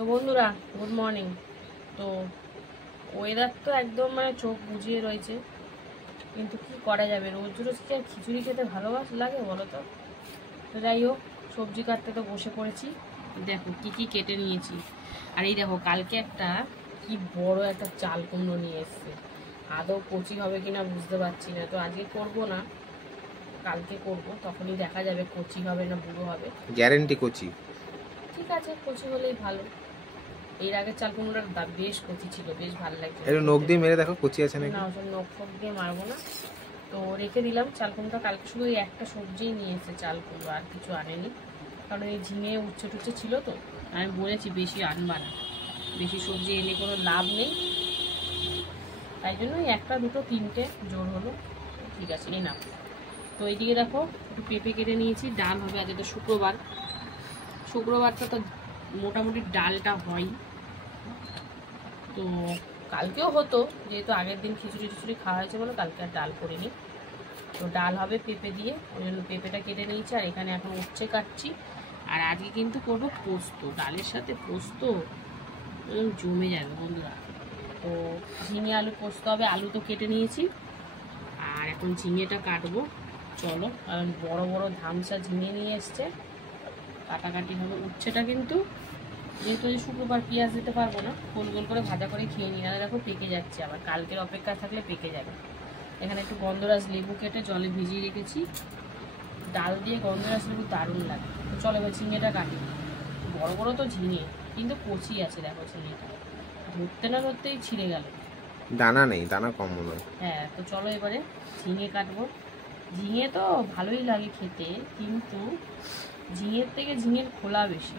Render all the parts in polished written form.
তো বন্ধুরা good morning. তো ওয়েদার তো একদম মানে চোখ বুজিয়ে রয়েছে, কিন্তু কি করা যাবে, রোজ রোজ কি আর খিচুড়ি খেতে লাগে বলো তো। যাই হোক, সবজি কাটতে তো বসে পড়েছি। দেখো কি কি কেটে নিয়েছি। আর এই দেখো কালকে একটা কি বড় একটা চাল কুমড়ো নিয়ে এসছে। আদৌ কচি হবে কিনা বুঝতে পারছি না, তো আজকে করব না, কালকে করব, তখনই দেখা যাবে কচি হবে না বুড়ো হবে। গ্যারেন্টি কচি। ঠিক আছে, কচি হলেই ভালো। এর আগে চাল কুমড়োটা বেশ কচি ছিল, বেশ ভালো লাগছে। একটু নখ দিয়ে মেরে দেখো কচি আছে নাকি। না, ওসব নখ ফখ দিয়ে মারবো না। তো রেখে দিলাম চাল কুমড়োটা। কালকে শুধু এই একটা সবজিই নিয়ে এসেছে চাল কুমড়ো, আর কিছু আনেনি, কারণ এই ঝিঙে উচ্ছে টুচ্ছে ছিল। তো আমি বলেছি বেশি আনবা না, বেশি সবজি এনে কোনো লাভ নেই, তাই জন্য একটা দুটো তিনটে জোর হলো। ঠিক আছে, এই না। তো এইদিকে দেখো একটু পেঁপে কেটে নিয়েছি, ডাল হবে। আজকে তো শুক্রবারটা তো মোটামুটি ডালটা হয়। তো কালকেও হতো, যেহেতু আগের দিন খিচুড়ি খাওয়া হয়েছে বলে কালকে আর ডাল করিনি। তো ডাল হবে পেঁপে দিয়ে, ওই জন্য পেঁপেটা কেটে নিয়েছি। আর এখানে এখন উচ্ছে কাটছি। আর আজকে কিন্তু করবো পোস্ত, ডালের সাথে পোস্ত জমে যাবে বন্ধুরা। তো ঝিঙে আলু পোস্ত হবে। আলু তো কেটে নিয়েছি, আর এখন ঝিঙেটা কাটবো। চলো, কারণ বড় বড় ধামসা ঝিঙে নিয়ে এসছে, কাটাকাটি হবে। উচ্ছেটা কিন্তু যেহেতু শুক্রবার পেঁয়াজ দিতে পারবো না, গোল গোল করে ভাজা করে খেয়ে নিই, না দেখো পেকে যাচ্ছে, আবার কালকের অপেক্ষা থাকলে পেকে যাবে। এখানে একটু গন্ধরাজ লেবু কেটে জলে ভিজিয়ে রেখেছি, ডাল দিয়ে গন্ধরাজ লেবু দারুণ লাগে। তো চলো এবার ঝিঙেটা কাটি। বড় বড় তো ঝিঙে, কিন্তু কচি আছে দেখো ঝিঙেটা, ধরতে না ধরতেই ছিঁড়ে গেল। দানা নেই, দানা কম মনে হয়। হ্যাঁ, তো চলো এবারে ঝিঙে কাটবো। ঝিঙে তো ভালোই লাগে খেতে, কিন্তু ঝিঙের থেকে ঝিঙের খোলা বেশি।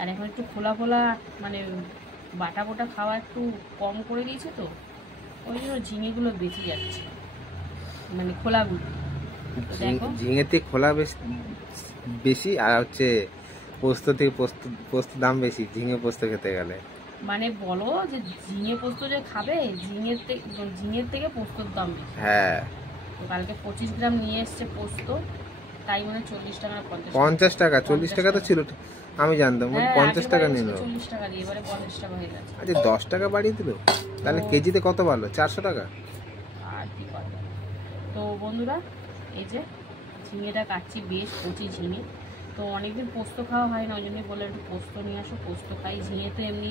আর এখন একটু খোলা খোলা মানে বাটা বোটা খাওয়া একটু কম করে দিয়েছে, তো ওই জন্য ঝিঙেগুলো বেঁচে যাচ্ছে, মানে খোলাগুলো। ঝিঙে থেকে খোলা বেশি, আর হচ্ছে পোস্ত থেকে পোস্ত দাম বেশি ঝিঙে পোস্ত খেতে গেলে। মানে বলো যে ঝিঙে পোস্ত যে খাবে, ঝিঙের থেকে পোস্তর দাম বেশি। হ্যাঁ, তো কালকে 25 গ্রাম নিয়ে এসছে পোস্ত, তাই মানে 40 টাকা না 50 টাকা। 40 টাকা তো ছিল, আমি জানতাম 50 টাকা নিল। 40 টাকা দিয়ে এবারে 50 টাকা হয়ে গেছে। আচ্ছা, 10 টাকা বাড়িয়ে দিল, তাহলে কেজিতে কত বাড়লো? 400 টাকা। আর কি করবে। তো বন্ধুরা এই যে ঝিঙেটা কাটছি, বেশ কচি ঝিঙে। তো অনেকদিন পোস্ত খাওয়া হয় না, ওই জন্যই বলে একটু পোস্ত নিয়ে আসো, পোস্ত খাই। ঝিঙে তো এমনি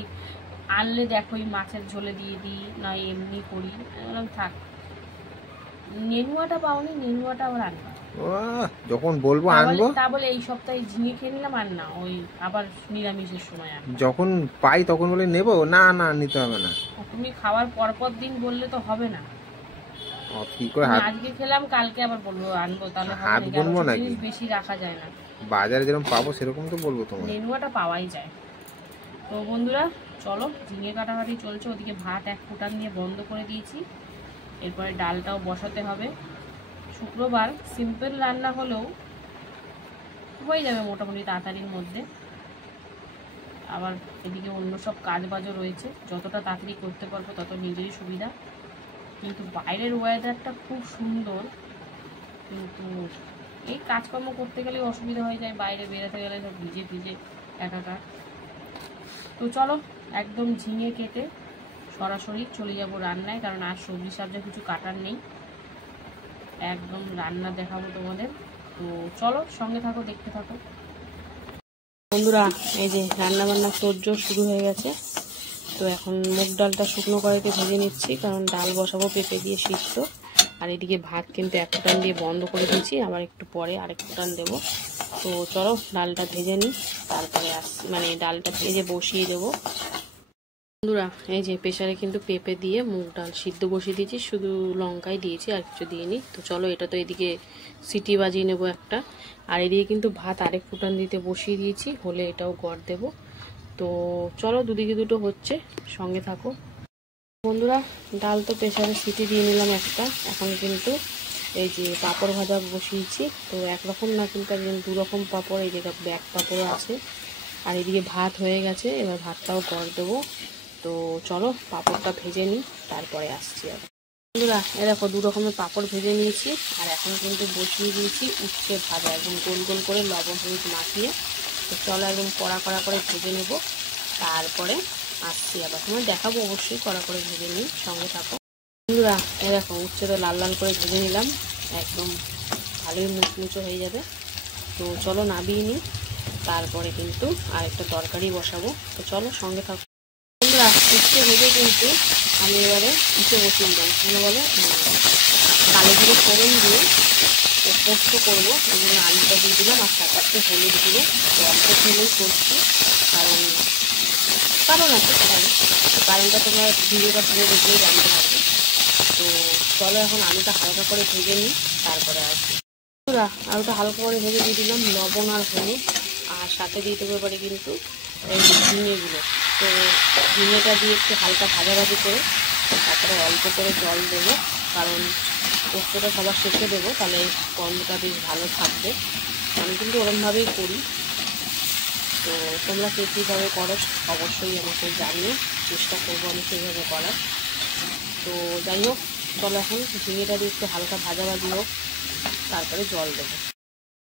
আনলে দেখো এই মাছের ঝোলে দিয়ে দিই, না এমনি করি। বললাম থাক, নেনুয়াটা পাওনি, নেনুয়াটা আবার আনবা। যখন বলবো আনবো। তা বলে এই সপ্তাহে ঝিঙে খেয়ে নিলাম, আর না ওই আবার নিরামিষের সময় আনবো। যখন পাই তখন বলে নেবো, না না নিতে হবে না। তুমি খাওয়ার পর দিন বললে তো হবে না। কি করে আজকে খেলাম, কালকে আবার বলবো আনবো, তাহলে হাত গুনবো নাকি? বেশি রাখা যায় না, বাজারে যেরকম পাবো সেরকম তো বলবো তোমার। নেনুয়াটা পাওয়াই যায়। তো বন্ধুরা চলো, ঝিঙে কাটাকাটি চলছে, ওদিকে ভাত এক ফুটান দিয়ে বন্ধ করে দিয়েছি। এরপরে ডালটাও বসাতে হবে। শুক্রবার সিম্পল রান্না হলেও হয়ে যাবে মোটামুটি তাড়াতাড়ির মধ্যে। আবার এদিকে অন্য সব কাজ বাজও রয়েছে, যতটা তাড়াতাড়ি করতে পারবো তত নিজেরই সুবিধা। কিন্তু বাইরের ওয়েদারটা খুব সুন্দর, কিন্তু এই কাজকর্ম করতে গেলে অসুবিধা হয়ে যায়, বাইরে বেরোতে গেলে সব ভিজে একাকার। তো চলো একদম ঝিঙে কেটে সরাসরি চলে যাব রান্নায়, কারণ আর সবজি সাবজা কিছু কাটার নেই, একদম রান্না দেখাবো তোমাদের। তো চলো সঙ্গে থাকো, দেখতে থাকো বন্ধুরা। এই যে রান্না বান্না তোড়জোড় শুরু হয়ে গেছে। তো এখন মুগ ডালটা শুকনো কড়াইতে ভেজে নিচ্ছি, কারণ ডাল বসাবো পেঁপে দিয়ে সিদ্ধ। আর এদিকে ভাত কিন্তু এক ফুটান দিয়ে বন্ধ করে দিয়েছি, আবার একটু পরে আরেক ফুটান দেবো। তো চলো ডালটা ভেজে নিই, তারপরে মানে ডালটা ভেজে বসিয়ে দেবো। বন্ধুরা এই যে প্রেসারে কিন্তু পেঁপে দিয়ে মুগ ডাল সিদ্ধ বসিয়ে দিয়েছি, শুধু লঙ্কাই দিয়েছি, আর কিছু দিইনি। তো চলো এটা তো এদিকে সিটি বাজিয়ে নেবো একটা, আর এদিকে কিন্তু ভাত আরেক ফুটান দিতে বসিয়ে দিয়েছি, হলে এটাও গড় দেবো। তো চলো দুদিকে দুটো হচ্ছে, সঙ্গে থাকো বন্ধুরা। ডাল তো প্রেসারে সিটি দিয়ে নিলাম একটা, এখন কিন্তু এই যে পাঁপড় ভাজা বসিয়েছি। তো একরকম না, কিন্তু একদম দুরকম পাঁপড়, এই যে ব্যাগ পাঁপড়ও আছে। আর এদিকে ভাত হয়ে গেছে, এবার ভাতটাও গড় দেবো। তো চলো পাঁপড়টা ভেজে নিই, তারপরে আসছি আবার। বন্ধুরা এ দেখো দু রকমের পাঁপড় ভেজে নিয়েছি, আর এখন কিন্তু বসিয়ে দিয়েছি উচ্ছে ভাজা, একদম গোল গোল করে লবণ হলুদ মাখিয়ে। তো চলো একদম কড়া কড়া করে ভেজে নেব, তারপরে আসছি আবার, তোমার দেখাবো অবশ্যই, কড়া করে ভেজে নিই, সঙ্গে থাকো বন্ধুরা। এরকম উচ্ছে তো লাল লাল করে ভেজে নিলাম, একদম ভালোই মুচমুচো হয়ে যাবে। তো চলো নাবিয়ে নিই, তারপরে কিন্তু আরেকটা তরকারি বসাবো। তো চলো সঙ্গে থাকো বন্ধুরা। উচ্ছে ভেজে কিন্তু আমি এবারে উচ্ছে বসিয়ে দিলাম, কেন বলো, কালো জিরে ফোড়ন দিয়ে পোস্ত করবো, ওই জন্য আলুটা দিয়ে দিলাম, আর সাথে একটু হলুদ দিয়ে অল্প খেলেই করছি, কারণ আছে কারণটা তোমরা ভিডিওটা ধরে দেখলেই জানতে পারবে। তো চলো এখন আলুটা হালকা করে ভেজে নিই, তারপরে আসি। আলুটা হালকা করে ভেজে দিয়ে দিলাম লবণ আর হলুদ, আর সাথে দিয়ে দেবো এবারে কিন্তু এই ঝিঙেগুলো। তো ঝিঙেটা দিয়ে একটু হালকা ভাজাভাজি করে তারপরে অল্প করে জল দেবো, কারণ পোস্তটা সবার শেষে দেবো, তাহলে গন্ধটা বেশ ভালো থাকবে। আমি কিন্তু ওরমভাবেই করি, তো তোমরা কে কীভাবে করো অবশ্যই আমাকে জানিও, চেষ্টা করবো আমি সেইভাবে করার। তো যাই হোক, চলো এখন ঝিঙেটা দিয়ে একটু হালকা ভাজাভাজি হোক, তারপরে জল দেবো।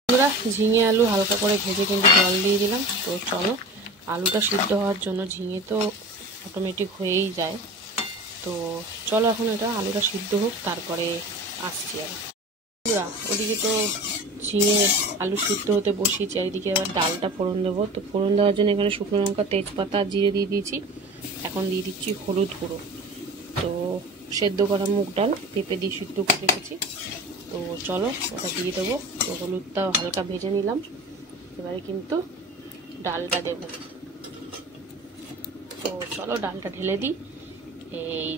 আমরা ঝিঙে আলু হালকা করে ভেজে কিন্তু জল দিয়ে দিলাম। তো চলো, আলুটা সিদ্ধ হওয়ার জন্য ঝিঙে তো অটোমেটিক হয়েই যায়, তো চলো এখন এটা আলুটা সিদ্ধ হোক, তারপরে আসছি। আর ওদিকে তো ঝিঙে আলু সিদ্ধ হতে বসিয়েছি, আর এদিকে আবার ডালটা ফোড়ন দেবো। তো ফোড়ন দেওয়ার জন্য এখানে শুকনো লঙ্কা, তেজপাতা, জিরে দিয়ে দিয়েছি। এখন দিয়ে দিচ্ছি হলুদ গুঁড়ো। তো সেদ্ধ করা মুগ ডাল পেঁপে দিয়ে সিদ্ধ করে রেখেছি, তো চলো ওটা দিয়ে দেবো। তো হলুদটাও হালকা ভেজে নিলাম, এবারে কিন্তু ডালটা দেব। তো চলো ডালটা ঢেলে দিই। এই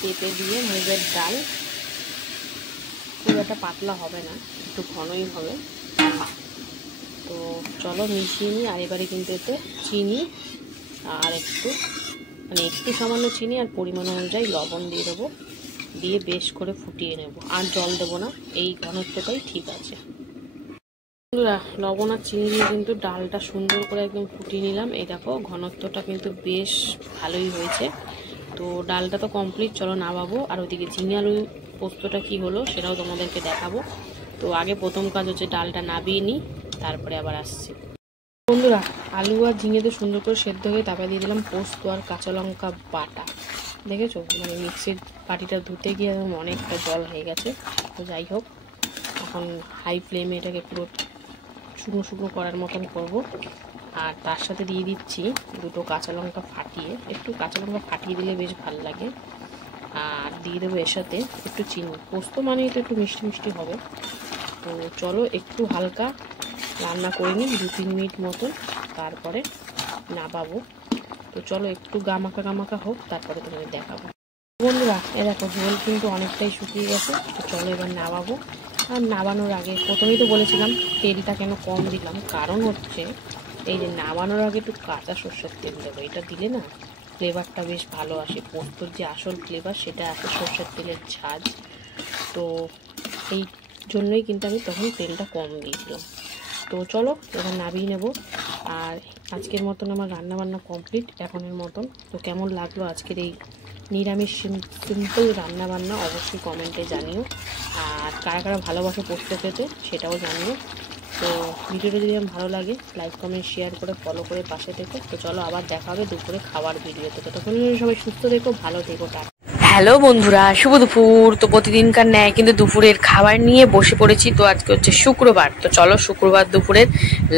পেঁপে দিয়ে মুগের ডাল, খুব একটা পাতলা হবে না, একটু ঘনই হবে। তো চলো মিশিয়ে নিই, আর এবারে কিন্তু এতে চিনি আর একটু সামান্য চিনি আর পরিমাণ অনুযায়ী লবণ দিয়ে দেবো, দিয়ে বেশ করে ফুটিয়ে নেব, আর জল দেবো না, এই ঘনত্বটাই ঠিক আছে। লবণ আর চিনি দিয়ে কিন্তু ডালটা সুন্দর করে একদম ফুটিয়ে নিলাম। এই দেখো ঘনত্বটা কিন্তু বেশ ভালোই হয়েছে। তো ডালটা তো কমপ্লিট, চলো নামাবো। আর ওইদিকে ঝিঙে আলু পোস্তটা কি হলো সেটাও তোমাদেরকে দেখাবো। তো আগে প্রথম কাজ হচ্ছে ডালটা নাবিয়ে নিই, তারপরে আবার আসছি বন্ধুরা। আলু আর ঝিঙে তো সুন্দর করে সেদ্ধ হয়ে তারপরে দিয়ে দিলাম পোস্ত আর কাঁচা লঙ্কা বাটা। দেখেছো, মানে মিক্সির বাটিটা ধুতে গিয়ে অনেকটা জল হয়ে গেছে। তো যাই হোক, এখন হাই ফ্লেমে এটাকে পুরো শুকনো শুকনো করার মতন করব। আর তার সাথে দিয়ে দিচ্ছি দুটো কাঁচা লঙ্কা ফাটিয়ে, একটু কাঁচা লঙ্কা ফাটিয়ে দিলে বেশ ভালো লাগে। আর দিয়ে দেবো এর সাথে একটু চিনি, পোস্ত মানেই তো একটু মিষ্টি মিষ্টি হবে। তো চলো একটু হালকা রান্না করে নিই 2-3 মিনিট মতন, তারপরে নামাবো। তো চলো একটু গামাকা হোক, তারপরে তোমাদের দেখাবো বন্ধুরা। দেখো ঝোল কিন্তু অনেকটাই শুকিয়ে গেছে। তো চলো এবার নামাবো। আর নামানোর আগে প্রথমেই তো বলেছিলাম তেলটা কেন কম দিলাম, কারণ হচ্ছে এই যে নামানোর আগে একটু কাঁচা সর্ষের তেল দেবো, এটা দিলে না ফ্লেভারটা বেশ ভালো আসে। পোস্তর যে আসল ফ্লেভার সেটা আসে সর্ষের তেলের ঝাঁজ। তো এই জন্যই কিন্তু আমি তখন তেলটা কম দিয়েছিলাম। তো চলো এবার নামিয়ে নেব। আর আজকের মতন আমার রান্নাবান্না কমপ্লিট এখনের মতন। তো কেমন লাগলো আজকের এই নিরামিষ সিম্পল রান্নাবান্না অবশ্যই কমেন্টে জানিও। আর কারা কারা ভালোবাসো পোস্ত খেতে সেটাও জানিও। তো ভিডিওটা যদি আমার ভালো লাগে লাইক কমেন্ট শেয়ার করে ফলো করে পাশে থেকো। তো চলো আবার দেখা হবে দুপুরে খাবার ভিডিওতে। ততক্ষণ সবাই সুস্থ থেকো, ভালো থেকো, টাটা। হ্যালো বন্ধুরা, শুভ দুপুর। তো প্রতিদিনকার ন্যায় কিন্তু দুপুরের খাবার নিয়ে বসে পড়েছি। তো আজকে হচ্ছে শুক্রবার। তো চলো শুক্রবার দুপুরের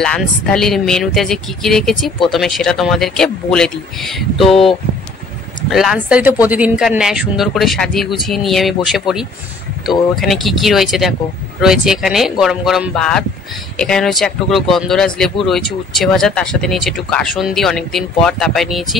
লাঞ্চ থালির মেনুতে যে কি কি রেখেছি প্রথমে সেটা তোমাদেরকে বলে দিই। তো লাঞ্চ থালি তো প্রতিদিনকার ন্যায় সুন্দর করে সাজিয়ে গুছিয়ে নিয়ে আমি বসে পড়ি। তো এখানে কি কি রয়েছে দেখো, রয়েছে এখানে গরম গরম ভাত, এখানে রয়েছে এক টুকরো গন্ধরাজ লেবু, রয়েছে উচ্ছে ভাজা, তার সাথে নিয়েছি একটু কাসুন্দি অনেকদিন পর, তারপরে নিয়েছি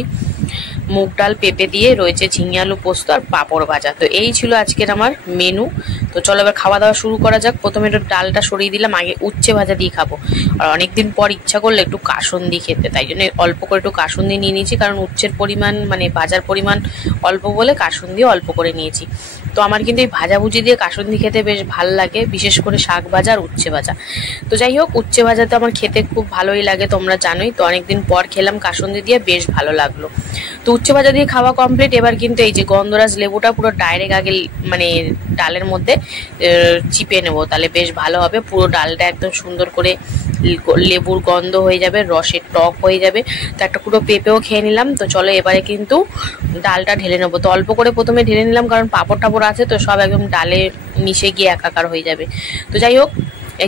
মুগ ডাল পেঁপে দিয়ে, রয়েছে ঝিঙে আলু পোস্ত আর পাঁপড় ভাজা। তো এই ছিল আজকের আমার মেনু। তো চলো এবার খাওয়া দাওয়া শুরু করা যাক। প্রথমে একটু ডালটা সরিয়ে দিলাম, আগে উচ্ছে ভাজা দিয়ে খাবো। আর অনেকদিন পর ইচ্ছা করলে একটু কাসুন্দি খেতে, তাই জন্য অল্প করে একটু কাসুন্দি নিয়ে নিয়েছি, কারণ উচ্ছের পরিমাণ মানে ভাজার পরিমাণ অল্প বলে কাসুন্দি অল্প করে নিয়েছি। তো আমার কিন্তু এই ভাজাভুজি দিয়ে কাসুন্দি খেতে বেশ ভালো লাগে, বিশেষ করে শাক ভাজা আর উচ্ছে ভাজা। তো যাই হোক, উচ্ছে ভাজা তো আমার খেতে খুব ভালোই লাগে, তোমরা জানোই। তো অনেকদিন পর খেলাম কাসুন্দি দিয়ে, বেশ ভালো লাগলো। তো উচ্ছে ভাজা দিয়ে খাওয়া কমপ্লিট। এবার কিন্তু এই যে গন্ধরাজ লেবুটা পুরো ডাইরেক্ট আগে মানে ডালের মধ্যে চিপে নেবো, তাহলে বেশ ভালো হবে। পুরো ডালটা একদম সুন্দর করে লেবুর গন্ধ হয়ে যাবে, রসের টক হয়ে যাবে। তো একটা পুরো পেঁপেও খেয়ে নিলাম। তো চলো এবারে কিন্তু ডালটা ঢেলে নেবো। তো অল্প করে প্রথমে ঢেলে নিলাম, কারণ পাঁপড় টাপড় আছে তো সব একদম ডালে মিশে গিয়ে একাকার হয়ে যাবে। তো যাই হোক,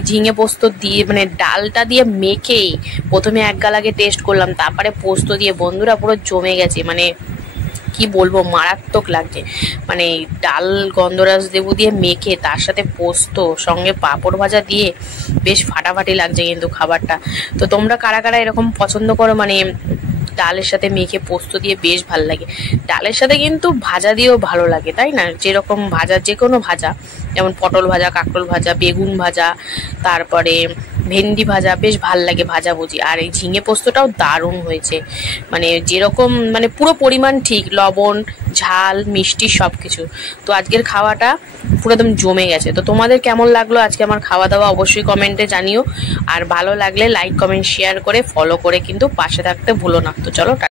ঝিঙে পোস্ত দিয়ে মানে ডালটা দিয়ে মেখে প্রথমে এক গাল আগে টেস্ট করলাম, তারপরে পোস্ত দিয়ে বন্ধুরা পুরো জমে গেছে। মানে কি বলবো, মারাত্মক লাগছে। মানে ডাল গন্ধরাজ লেবু দিয়ে মেখে তার সাথে পোস্ত সঙ্গে পাঁপড় ভাজা দিয়ে বেশ ফাটাফাটি লাগছে কিন্তু খাবারটা। তো তোমরা কারা কারা এরকম পছন্দ করো, মানে ডালের সাথে মেখে পোস্ত দিয়ে বেশ ভালো লাগে। ডালের সাথে কিন্তু ভাজা দিয়েও ভালো লাগে, তাই না? যেরকম ভাজা, যে কোনো ভাজা, যেমন পটল ভাজা, কাঁকরোল ভাজা, বেগুন ভাজা, তারপরে ভেন্ডি ভাজা, বেশ ভাল লাগে ভাজাভুজি। আর এই ঝিঙে পোস্তটাও দারুণ হয়েছে, মানে যেরকম মানে পুরো পরিমাণ ঠিক, লবণ, ঝাল, মিষ্টি সব কিছু। তো আজকের খাওয়াটা পুরো একদম জমে গেছে। তো তোমাদের কেমন লাগলো আজকে আমার খাওয়া দাওয়া অবশ্যই কমেন্টে জানিও। আর ভালো লাগলে লাইক, কমেন্ট, শেয়ার করে ফলো করে কিন্তু পাশে থাকতে ভুলো না। তো চলো।